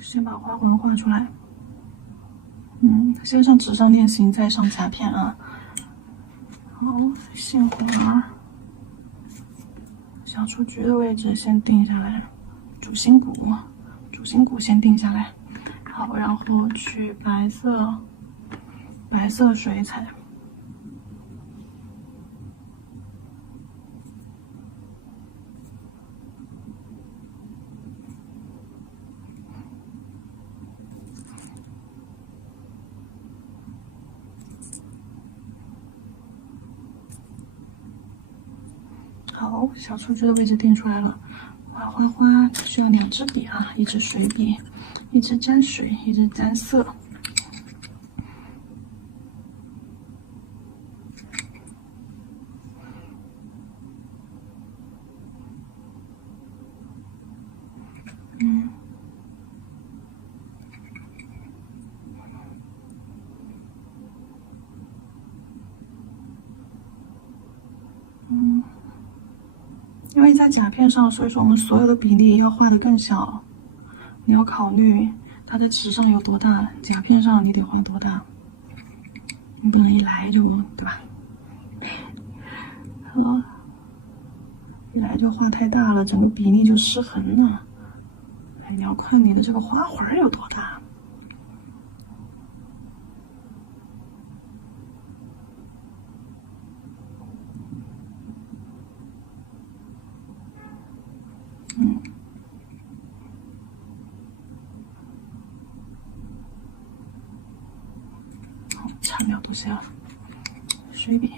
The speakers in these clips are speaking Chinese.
先把花环画出来。先上纸上练习，再上夹片啊。好，杏花，小雏菊的位置先定下来，主心骨先定下来。好，然后取白色水彩。好，小雏菊的位置定出来了。画花花需要2支笔啊，一支水笔，一支沾水，一支沾色。因为在甲片上，所以说我们所有的比例要画得更小。你要考虑它在纸上有多大，甲片上你得画多大。你不能一来就，对吧？好了，一来就画太大了，整个比例就失衡了。你要看你的这个花环有多大。差点东西啊，水笔。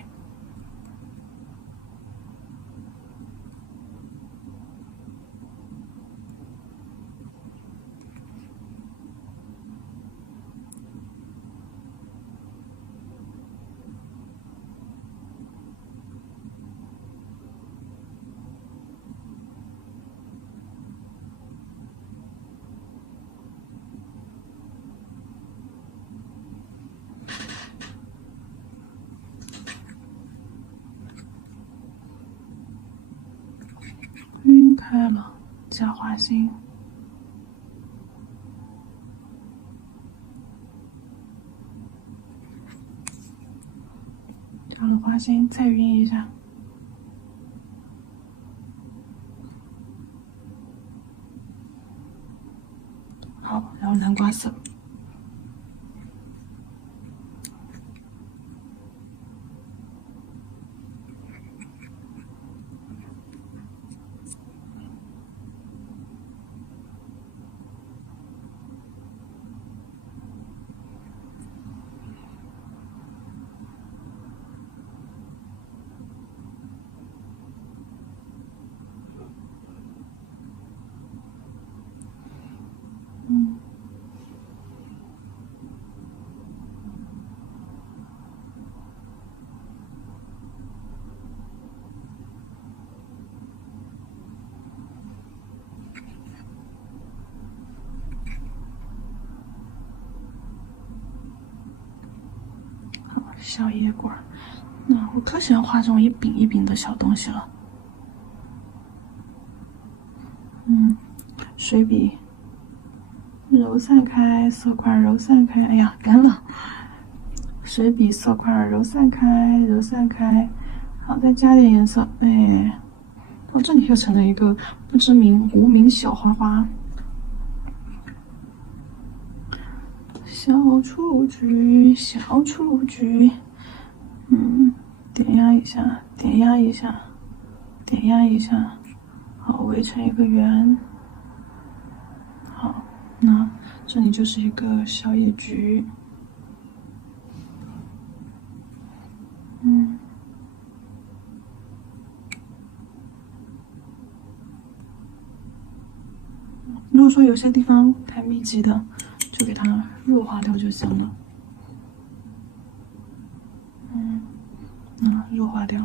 晕开了，加花心。加了花心，再晕一下。好，然后南瓜色。小野果，那我可喜欢画这种一饼一饼的小东西了。水笔揉散开，色块揉散开，哎呀，干了。水笔色块揉散开，揉散开。好，再加点颜色，哎，这里又成了一个不知名无名小花花。小雏菊，小雏菊，点压一下，点压一下，点压一下，好，围成一个圆。好，那这里就是一个小野菊。如果说有些地方太密集的，就给它弱化掉就行了。弱化掉。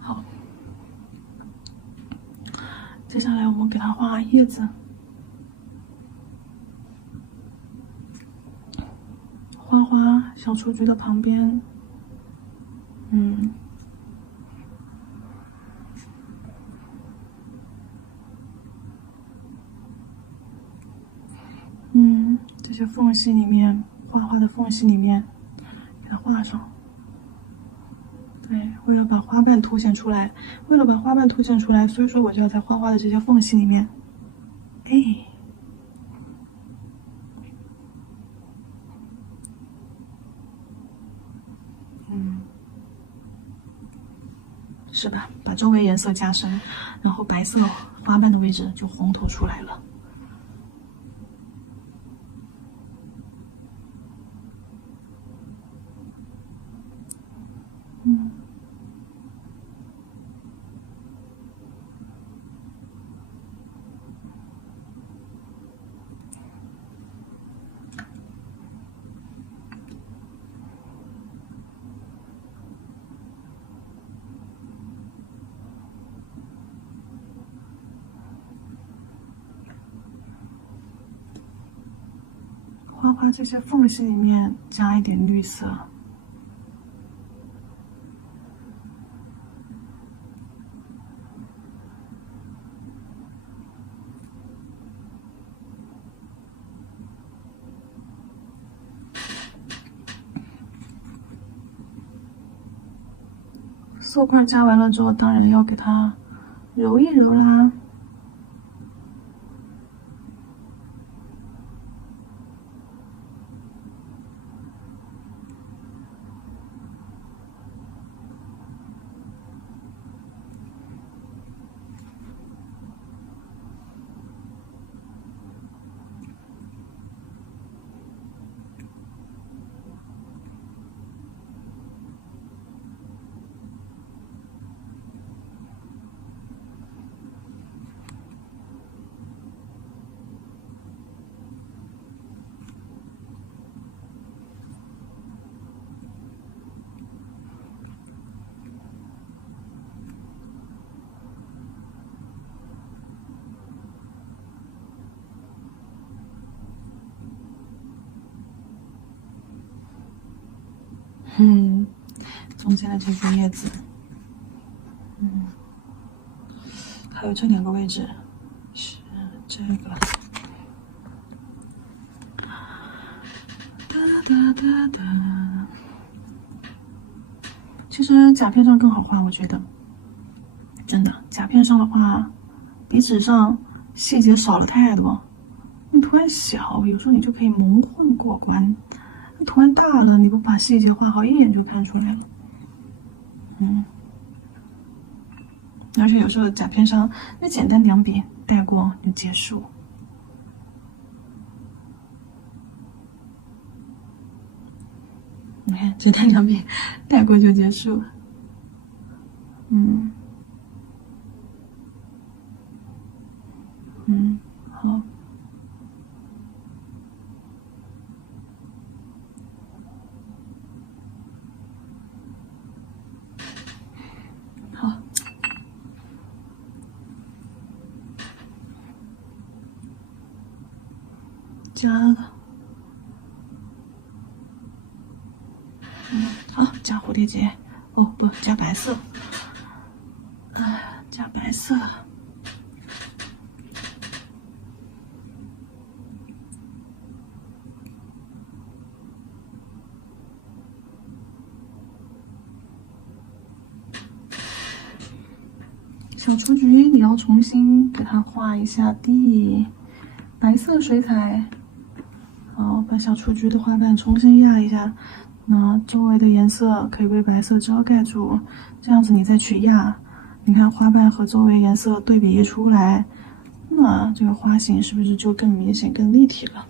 好，接下来我们给它画叶子，花花小雏菊的旁边，些缝隙里面，画画的缝隙里面给它画上。对，为了把花瓣凸显出来，所以说我就要在画画的这些缝隙里面，哎。是吧？把周围颜色加深，然后白色花瓣的位置就红透出来了。花花这些缝隙里面加一点绿色。色块加完了之后，当然要给它揉一揉啦。中间的这株叶子，还有这两个位置是这个。其实甲片上更好画，我觉得，真的，甲片上的话，比纸上细节少了太多。你图案小，有时候你就可以蒙混过关。那图案大了，你不把细节画好，一眼就看出来了。而且有时候甲片上那简单两笔带过就结束。你看，简单两笔带过就结束。好。好。加好，加蝴蝶结。哦，不，加白色。加白色。小雏菊，你要重新给它画一下地，白色水彩。好，把小雏菊的花瓣重新压一下，那周围的颜色可以被白色遮盖住，这样子你再去压，你看花瓣和周围颜色对比一出来，那这个花型是不是就更明显、更立体了？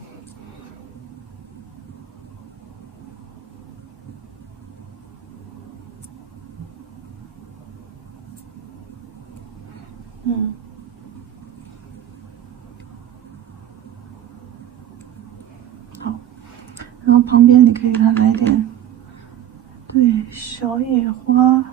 好，然后旁边你可以给它来点，对，小野花。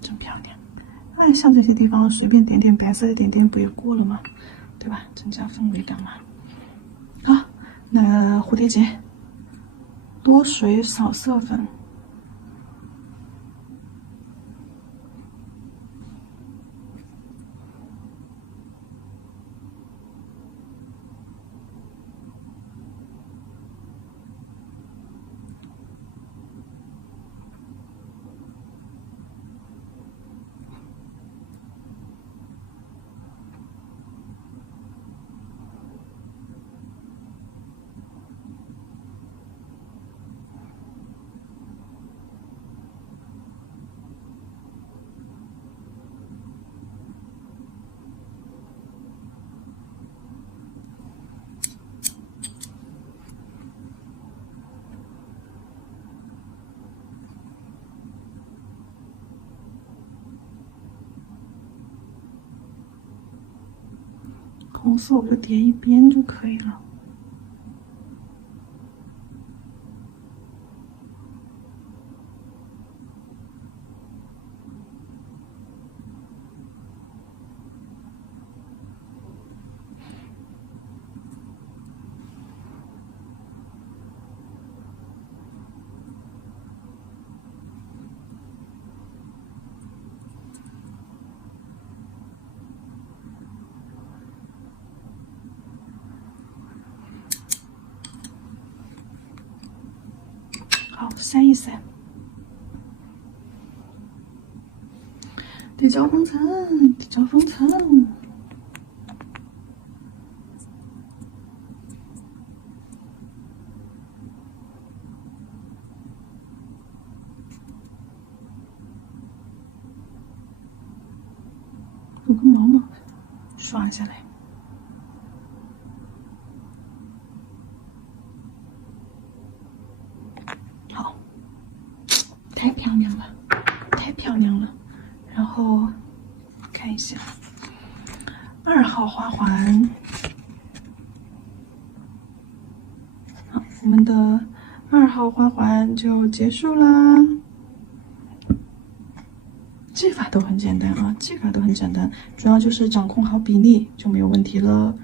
真漂亮，哎，像这些地方随便点点白色的点点不也过了吗？对吧？增加氛围感嘛。好，那蝴蝶结，多水少色粉。红色我就叠一边就可以了。好，扇一扇。地胶封层，地胶封层。有个毛毛，刷下来。好，太漂亮了，太漂亮了。然后看一下2号花环。好，我们的2号花环就结束啦。技法都很简单啊，技法都很简单，主要就是掌控好比例就没有问题了。